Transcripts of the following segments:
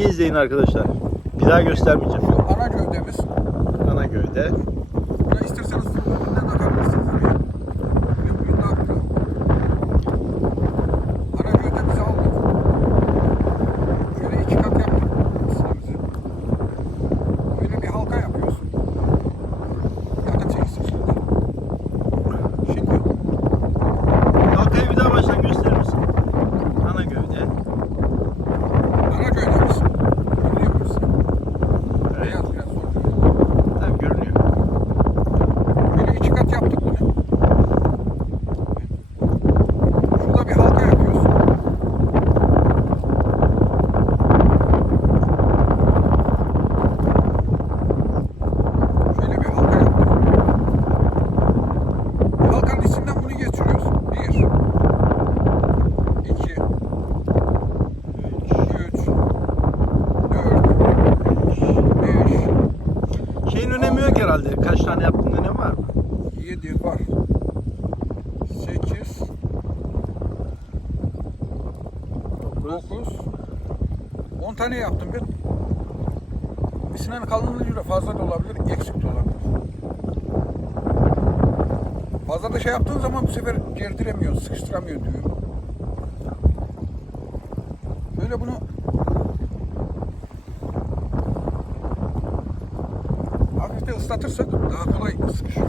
iyi izleyin arkadaşlar. Bir daha göstermeyeceğim. Ana gövdemiz. Ana gövde. 9 10 tane yaptım ben. Birisinin kalınlığı göre fazla da olabilir, eksik de olabilir. Fazla da şey yaptığın zaman bu sefer gerdiremiyorsun, sıkıştıramıyorsun düğümü. Böyle bunu hafif de ıslatırsak daha kolay sıkışıyor.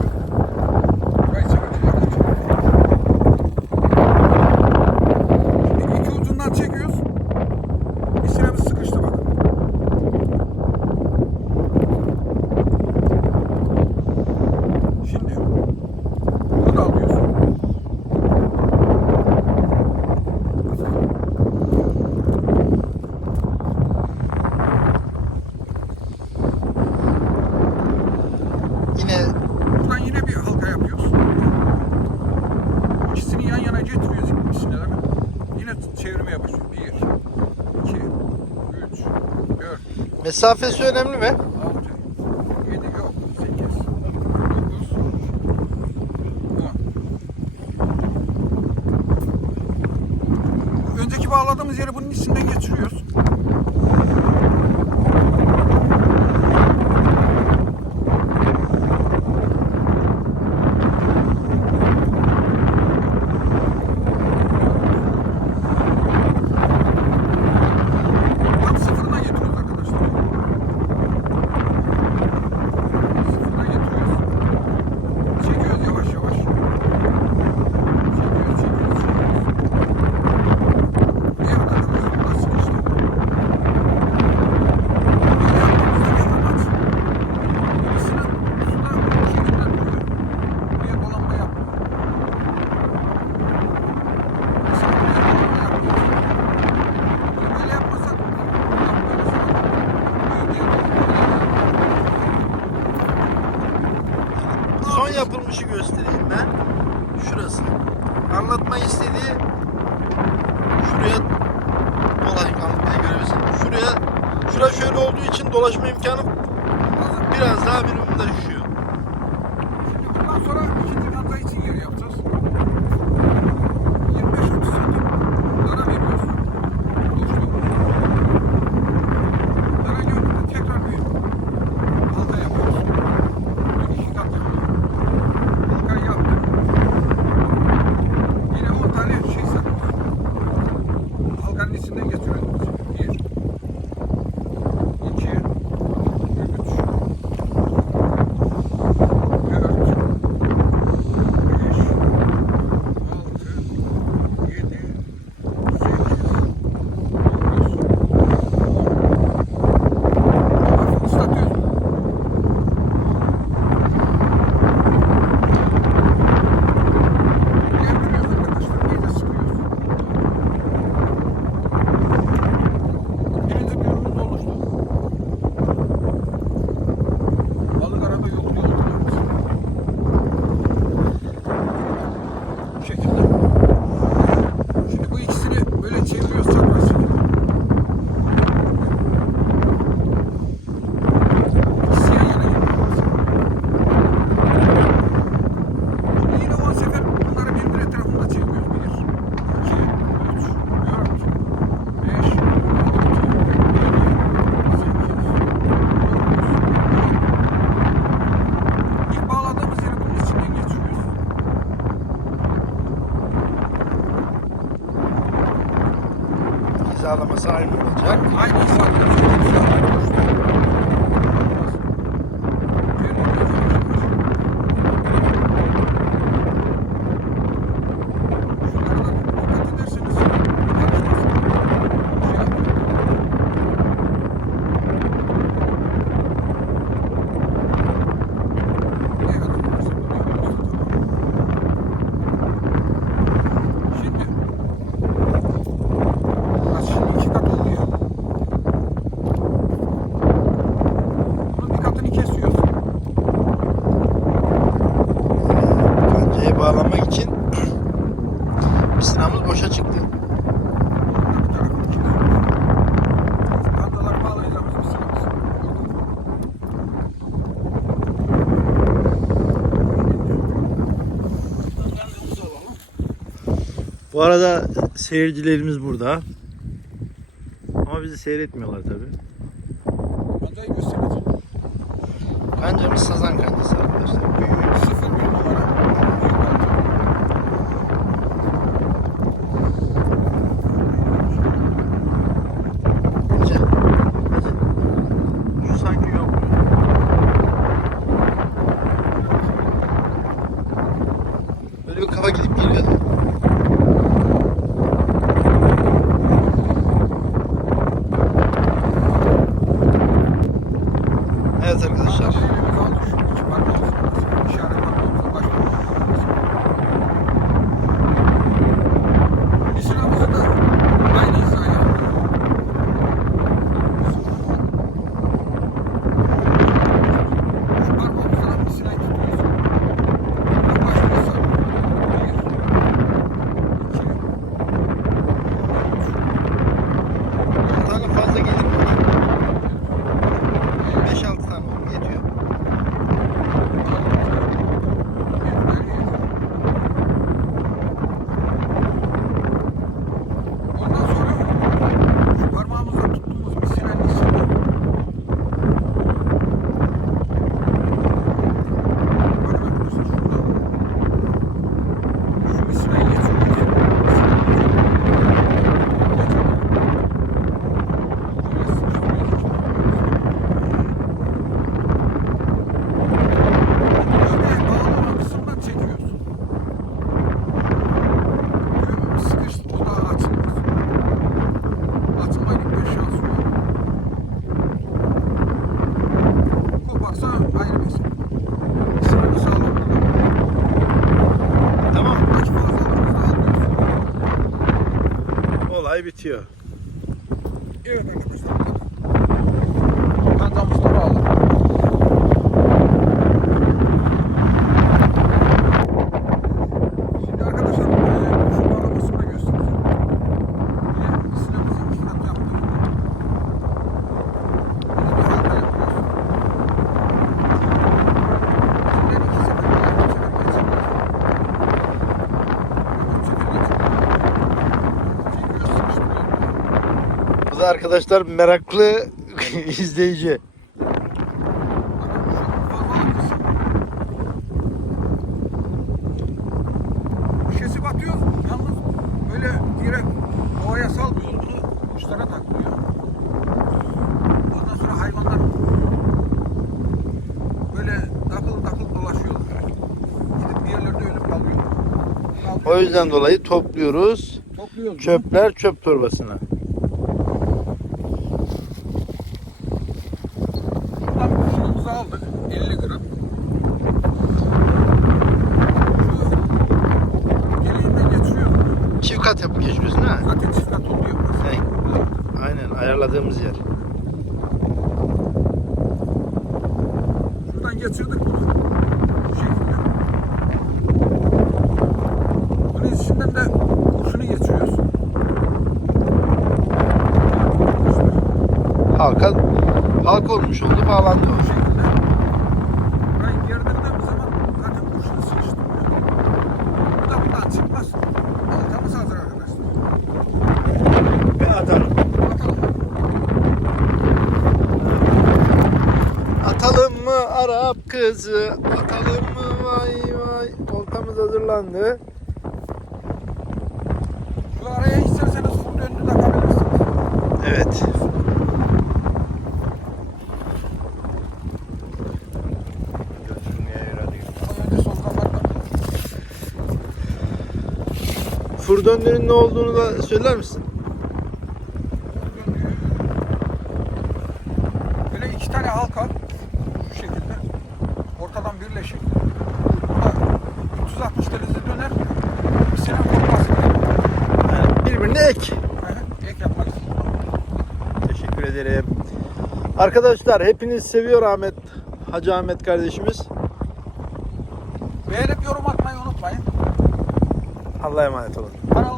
Mesafesi önemli mi? 7, yok 8, 9, 10. Önceki bağladığımız yeri bunun içinden geçiriyoruz. yapılmışı göstereyim ben. Şurası. Anlatmayı istediği şuraya dolayı anlatmayı görüyorsun. Şuraya şura şöyle olduğu için dolaşma imkanı biraz daha minimumda şu ama sahip olacak. Aynı Bu arada seyircilerimiz burada. Ama bizi seyretmiyorlar tabi. Kancayı göstereceğim. Kancamız sazan kancası. Evet arkadaşlar. bitiyor. Evet arkadaşlar. arkadaşlar meraklı izleyici. Şişesi batıyor. Yalnız böyle direkt havaya salmıyor. Bunu uçlara takılıyor. Ondan sonra hayvanlar böyle takıl takıl dolaşıyor. Gidip bir yerlerde ölüp kalıyor. O yüzden dolayı topluyoruz. Topluyoruz. Çöpler çöp torbasına. aldık 50 gram. Geleğinden geçiyor. Çift kat yapıp geçiyorsun ha? Zaten çift kat oluyor. Aynen ayarladığımız yer. Şuradan geçirdik bunu. Bu şekilde. Bunun içinden de kurşunu geçiriyoruz. Halka halk olmuş oldu, bağlandı şey. Arap kızı atalım mı vay vay. Oltamız hazırlandı. Şu araya isterseniz kum döndü takabilirsiniz. Evet. Furdöndürün ne olduğunu da söyler misin? Birleşik. Burada 360 derece döner. Sinan kopmaz. Yani birbirine ek. Ek yapmak Teşekkür ederim. Arkadaşlar hepiniz seviyor Ahmet Hacı Ahmet kardeşimiz. Beğenip yorum atmayı unutmayın. Allah'a emanet olun.